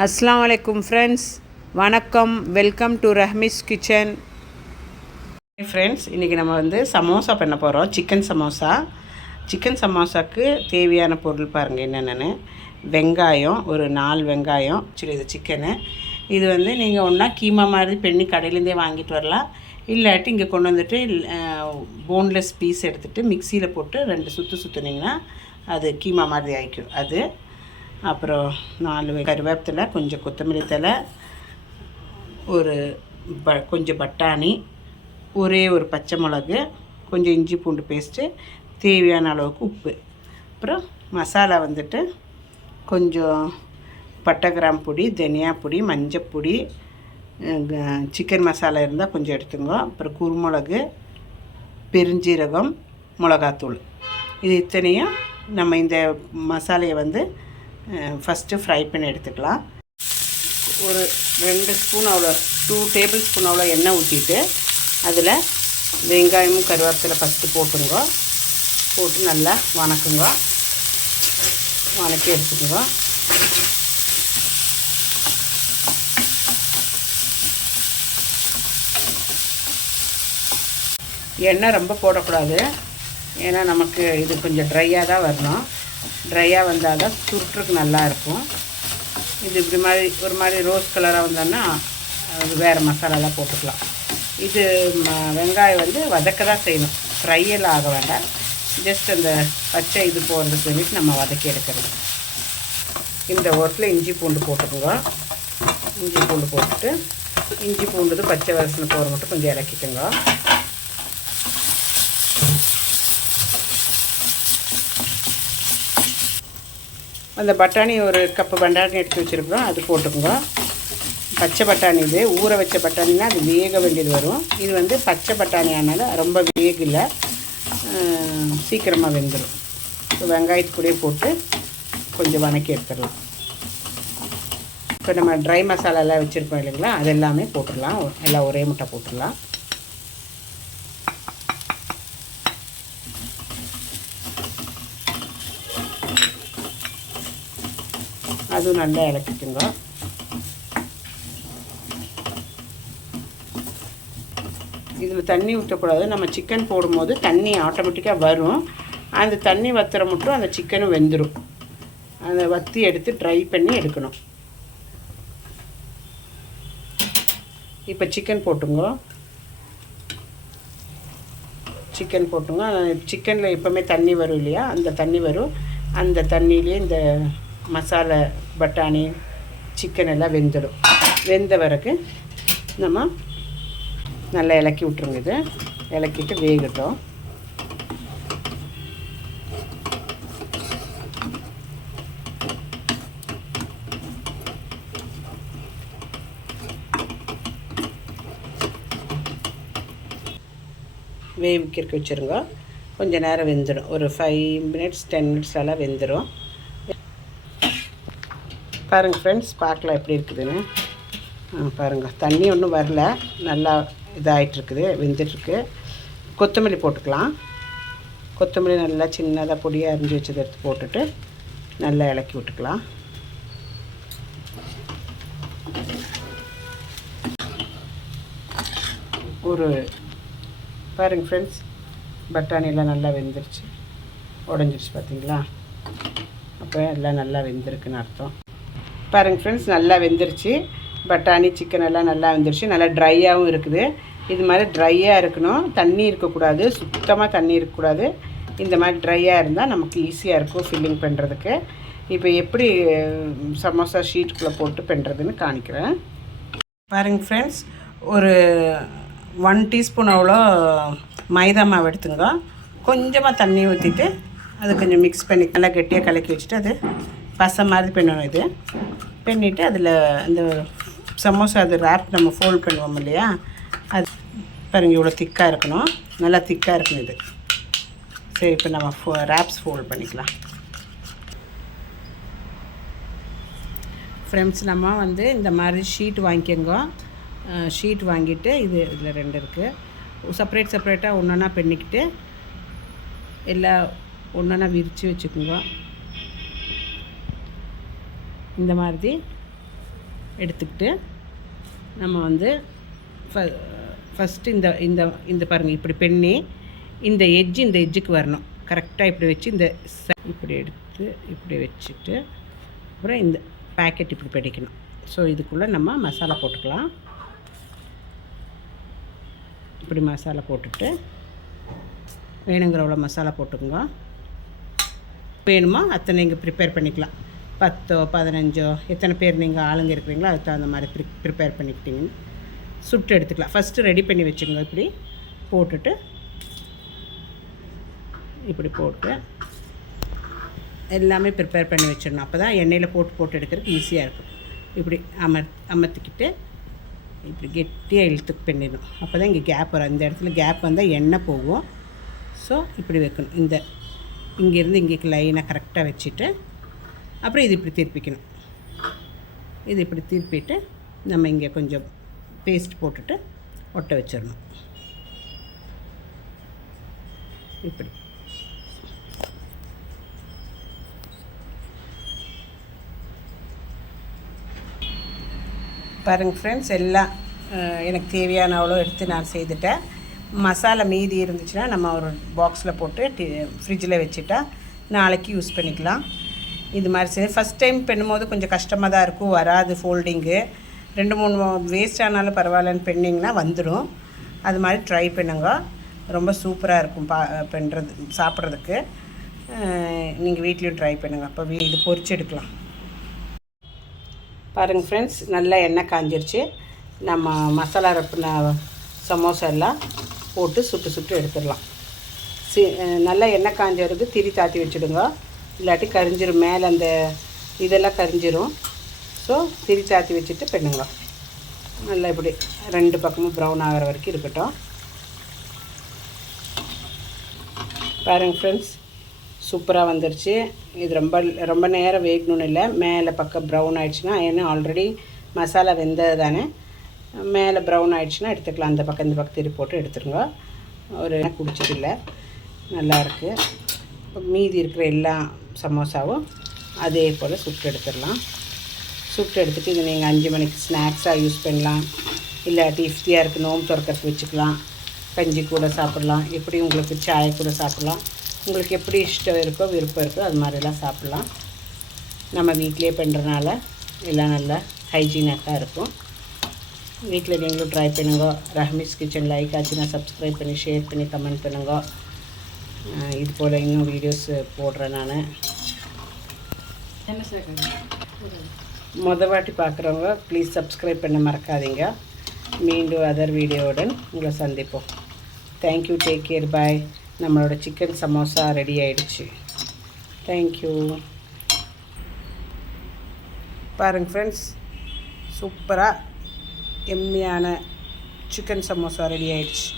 அஸ்ஸலாமு அலைக்கும் ஃப்ரெண்ட்ஸ், வணக்கம். Welcome to Rahmi's kitchen. Friends, இன்றைக்கி நம்ம சமோசா பண்ண போகிறோம். சிக்கன் சமோசாவுக்கு தேவையான பொருள் பாருங்கள் என்னென்னு. வெங்காயம், ஒரு 4 வெங்காயம். சரி, இது சிக்கனு. இது நீங்கள் ஒன்றா கீமா மாதிரி பண்ணி கடையிலேருந்தே வாங்கிட்டு வரலாம். இல்லாட்டி இங்கே கொண்டு வந்துட்டு போன்லெஸ் பீஸ் எடுத்துகிட்டு மிக்சியில் போட்டு 2 சுற்று சுற்றுனீங்கன்னா அது கீமா மாதிரி ஆகிக்கும். அது அப்புறம் 4 கருவேப்பிலை, கொஞ்சம் கொத்தமல்லி தழை, கொஞ்சம் பட்டாணி, ஒரே ஒரு பச்சை மிளகு, கொஞ்சம் இஞ்சி பூண்டு பேஸ்ட்டு, தேவையான அளவுக்கு உப்பு. அப்புறம் மசாலா கொஞ்சம் பட்டை கிராம்பு பொடி, தனியா பொடி, மஞ்சப்பொடி, சிக்கன் மசாலா இருந்தால் கொஞ்சம் எடுத்துங்க. அப்புறம் குருமிளகு, பெருஞ்சீரகம், மிளகாத்தூள். இது இத்தனையும் நம்ம இந்த மசாலையை ஃபஸ்ட்டு ஃப்ரை பண்ணி எடுத்துக்கலாம். ஒரு 2 ஸ்பூன் அவ்வளோ, 2 டேபிள் ஸ்பூன் அவ்வளோ எண்ணெய் ஊற்றிட்டு அதில் வெங்காயமும் கருவேப்பிலை ஃபஸ்ட்டு போட்டுங்க. போட்டு நல்லா வணக்கி எடுத்துக்குங்க. எண்ணெய் ரொம்ப போடக்கூடாது, ஏன்னா நமக்கு இது கொஞ்சம் ட்ரையாக தான் வரணும். ட்ரையாக வந்தால் தான் சுருட்டுறதுக்கு நல்லாயிருக்கும். இது இப்படி ஒரு மாதிரி ரோஸ் கலராக வந்தோன்னா அது வேறு மசாலாலாம் போட்டுக்கலாம். இது வெங்காயம் வதக்க தான் செய்யணும், ஃப்ரையெல்லாம் ஆக வேண்டாம். ஜஸ்ட் அந்த பச்சை இது போகிறதுக்கு வேண்டிட்டு நம்ம வதக்கி எடுக்கிறது. இந்த ஓரத்தில் இஞ்சி பூண்டு போட்டுக்குங்க. இஞ்சி பூண்டு போட்டுட்டு இஞ்சி பூண்டு பச்சை வாசனை போகிற மட்டும் கொஞ்சம் இறக்கிட்டுங்க. அந்த பட்டாணி, ஒரு கப்பு பட்டாணி எடுத்து வச்சுருக்குறோம், அது போட்டுக்கோங்க. பச்சை பட்டாணி, இது ஊற வச்ச பட்டாணினா அது வேக வேண்டியது வரும். இது பச்சை பட்டாணி ஆனால ரொம்ப வேகலை, சீக்கிரமாக வெந்துடும். வெங்காயத்துக்கூடயே போட்டு கொஞ்சம் வதக்கி எடுத்துடலாம். இப்போ நம்ம ட்ரை மசாலாலாம் வச்சுருக்கோம் இல்லைங்களா, அது எல்லாமே போட்டுடலாம். எல்லாம் ஒரே முட்டை போட்டுடலாம். அதுவும் நல்லா இறக்கிட்டுங்க. இதில் தண்ணி ஊற்றக்கூடாது. நம்ம சிக்கன் போடும்போது தண்ணி ஆட்டோமேட்டிக்காக வரும். அந்த தண்ணி வத்துற மட்டும் அந்த சிக்கனும் வெந்துடும். அதை வற்றி எடுத்து ட்ரை பண்ணி எடுக்கணும். இப்போ சிக்கன் போட்டுங்க. சிக்கனில் எப்போவுமே தண்ணி வரும் இல்லையா, அந்த தண்ணி வரும். அந்த தண்ணியிலே இந்த மசாலா, பட்டாணி, சிக்கன் எல்லாம் வெந்துடும். வெந்த வரைக்கும் நம்ம நல்லா இலக்கி விட்ருங்க. இது இலக்கிட்டு வேகட்டும். வேவிக்கிறதுக்கு வச்சுருங்க. கொஞ்சம் நேரம் வெந்துடும். ஒரு 5 மினிட்ஸ் 10 மினிட்ஸ்லாம் வெந்துடும். பாருங்கள் ஃப்ரெண்ட்ஸ், பார்க்கலாம் எப்படி இருக்குதுன்னு. பாருங்கள், தண்ணி ஒன்றும் வரல, நல்லா இதாகிட்டுருக்குது, வெந்துட்டுருக்கு. கொத்தமல்லி போட்டுக்கலாம். கொத்தமல்லி நல்லா சின்னதாக பொடியாக அரிஞ்சு வச்சதை எடுத்து போட்டுட்டு நல்லா இலக்கி விட்டுக்கலாம். பாருங்கள் ஃப்ரெண்ட்ஸ், பட்டாணியெல்லாம் நல்லா வெந்துருச்சு, உடஞ்சிருச்சு பார்த்தீங்களா. அப்போ எல்லாம் நல்லா வெந்திருக்குன்னு அர்த்தம். பாருங்கள் ஃப்ரெண்ட்ஸ், நல்லா வெந்துருச்சு. பட்டாணி, சிக்கன் எல்லாம் நல்லா வெந்துருச்சு. நல்லா ட்ரையாகவும் இருக்குது. இது மாதிரி ட்ரையாக இருக்கணும், தண்ணி இருக்கக்கூடாது, சுத்தமாக தண்ணி இருக்கக்கூடாது. இந்த மாதிரி ட்ரையாக இருந்தால் நமக்கு ஈஸியாக இருக்கும் ஃபில்லிங் பண்ணுறதுக்கு. இப்போ எப்படி சமோசா ஷீட்டுக்குள்ளே போட்டு பண்ணுறதுன்னு காணிக்கிறேன். பாருங்கள் ஃப்ரெண்ட்ஸ், ஒரு 1 டீஸ்பூன் அவ்வளோ மைதா மாவு எடுத்துங்க. கொஞ்சமாக தண்ணி ஊற்றிட்டு அது கொஞ்சம் மிக்ஸ் பண்ணி நல்லா கெட்டியாக கலக்கி வச்சுட்டு அது பசை மாதிரி பண்ணணும். இது பண்ணிவிட்டு அதில் அந்த சமோசா அது ரேப் நம்ம ஃபோல்ட் பண்ணுவோம் இல்லையா, அது பாருங்கள் இவ்வளோ திக்காக இருக்கணும், நல்லா திக்காக இருக்கணும் இது. சரி, இப்போ நம்ம ரேப்ஸ் ஃபோல்ட் பண்ணிக்கலாம். ஃப்ரெண்ட்ஸ், நம்ம இந்த மாதிரி ஷீட் வாங்கிக்கோங்க. ஷீட் வாங்கிட்டு இதில் 2 இருக்குது. செப்பரேட்டாக ஒன்றா பண்ணிக்கிட்டு எல்லாம் ஒன்றா விரித்து வச்சுக்கோங்க. இந்த மாதிரி எடுத்துக்கிட்டு நம்ம வந்து ஃபஸ்ட்டு இந்த இந்த இந்த பாருங்கள் இப்படி பண்ணி இந்த எட்ஜுக்கு வரணும். கரெக்டாக இப்படி வச்சு இப்படி எடுத்து இப்படி வச்சுட்டு அப்புறம் இந்த பேக்கெட் இப்படி படிக்கணும். ஸோ இதுக்குள்ளே நம்ம மசாலா போட்டுக்கலாம். இப்படி மசாலா போட்டுட்டு வேணுங்கிறவ்வளோ மசாலா போட்டுக்கோங்க. வேணுமா அத்தனை நீங்கள் ப்ரிப்பேர் பண்ணிக்கலாம். 10 15 எத்தனை பேர் நீங்கள் ஆளுங்க இருக்கிறீங்களோ அதுக்கு தகுந்த மாதிரி ப்ரிப்பேர் பண்ணிக்கிட்டிங்கன்னு சுட்டு எடுத்துக்கலாம். ஃபஸ்ட்டு ரெடி பண்ணி வச்சுக்கோங்க. இப்படி போட்டுட்டு இப்படி போட்டு எல்லாமே ப்ரிப்பேர் பண்ணி வச்சிடணும். அப்போ தான் எண்ணெயில் போட்டு எடுக்கிறதுக்கு ஈஸியாக இருக்கும். இப்படி அமர்த்திக்கிட்டு இப்படி கெட்டியாக இழுத்து பண்ணிடணும். அப்போ தான் இங்கே கேப் வரும். இந்த இடத்துல கேப் வந்தால் எண்ணெய் போகும். ஸோ இப்படி வைக்கணும். இங்கேருந்து இங்கேக்கு லைனாக கரெக்டாக வச்சுட்டு அப்புறம் இது இப்படி திருப்பிக்கணும். இது இப்படி திருப்பிட்டு நம்ம இங்கே கொஞ்சம் பேஸ்ட் போட்டுட்டு ஒட்ட வச்சிடணும். இப்படி பாருங்கள் ஃப்ரெண்ட்ஸ், எல்லாம் எனக்கு தேவையான அவ்வளோ எடுத்து நான் செய்துட்டேன். மசாலா மீதி இருந்துச்சுன்னா நம்ம ஒரு பாக்ஸில் போட்டு ஃப்ரிட்ஜில் வச்சுட்டா நாளைக்கு யூஸ் பண்ணிக்கலாம். இது மாதிரி சரி ஃபஸ்ட் டைம் பண்ணும்போது கொஞ்சம் கஷ்டமாக தான் இருக்கும், வராது ஃபோல்டிங்கு. 2-3 வேஸ்ட் ஆனாலும் பரவாயில்லன்னு பண்ணிங்கன்னா வந்துடும். அது மாதிரி ட்ரை பண்ணுங்க. ரொம்ப சூப்பராக இருக்கும் பண்ணுறது சாப்பிட்றதுக்கு. நீங்கள் வீட்லேயும் ட்ரை பண்ணுங்கள். அப்போ இது பொரிச்சு எடுக்கலாம். பாருங்கள் ஃப்ரெண்ட்ஸ், நல்லா எண்ணெய் காஞ்சிருச்சு. நம்ம மசாலா ரப்பின சமோசா எல்லாம் போட்டு சுட்டு எடுத்துடலாம். நல்லா எண்ணெய் காஞ்சவருக்கு திரி தாத்தி வச்சுடுங்க, இல்லாட்டி கரிஞ்சிரும். மேலே அந்த இதெல்லாம் கரிஞ்சிரும். ஸோ திரி தாத்தி வச்சுட்டு பண்ணுங்க. நல்லா இப்படி 2 பக்கமும் ப்ரௌன் ஆகிற வரைக்கும் இருக்கட்டும். பாருங்கள் ஃப்ரெண்ட்ஸ், சூப்பராக வந்துருச்சு. இது ரொம்ப நேரம் வேகணும்னு இல்லை. மேலே பக்கம் ப்ரௌன் ஆகிடுச்சுன்னா, ஏன்னா ஆல்ரெடி மசாலா வெந்தது தானே, மேலே ப்ரௌன் ஆகிடுச்சுன்னா எடுத்துக்கலாம். அந்த பக்கம் இந்த பக்கம் திருப்பி போட்டு எடுத்துருங்க. ஒரு குடிச்சிட்டு இல்லை, நல்லாயிருக்கு. மீதி இருக்கிற எல்லா சமோசாவும் அதே போல் சுட்டு எடுத்துடலாம். சுட்டு எடுத்துகிட்டு இது நீங்கள் 5 மணிக்கு ஸ்நாக்ஸாக யூஸ் பண்ணலாம், இல்லாட்டி இஃப்தியாக இருக்குது நோம்பு திறக்கிறதுக்கு வச்சுக்கலாம், கஞ்சி கூட சாப்பிட்லாம், எப்படி உங்களுக்கு சாய் கூட சாப்பிட்லாம். உங்களுக்கு எப்படி இஷ்டம் இருக்கோ விருப்பம் இருக்கோ அது மாதிரிலாம் சாப்பிட்லாம். நம்ம வீட்டிலே பண்ணுறனால எல்லாம் நல்லா ஹைஜீனாக தான் இருக்கும். வீட்டில் நீங்களும் ட்ரை பண்ணுங்க. ரஹ்மீஸ் கிச்சன் லைக் ஆச்சுன்னா சப்ஸ்கிரைப் பண்ணி ஷேர் பண்ணி கமெண்ட் பண்ணுங்க. இது போல் இன்னும் வீடியோஸ் போடுறேன் நான். வாட்டி பார்க்குறவங்க ப்ளீஸ் சப்ஸ்கிரைப் பண்ண மறக்காதீங்க. மீண்டும் அதர் வீடியோவுடன் உங்களை சந்திப்போம். தேங்க்யூ, டேக் கேர், பாய். நம்மளோட சிக்கன் சமோசா ரெடி ஆகிடுச்சு. தேங்க்யூ. பாருங்கள் ஃப்ரெண்ட்ஸ், சூப்பராக எம்மியான சிக்கன் சமோசா ரெடி ஆகிடுச்சு.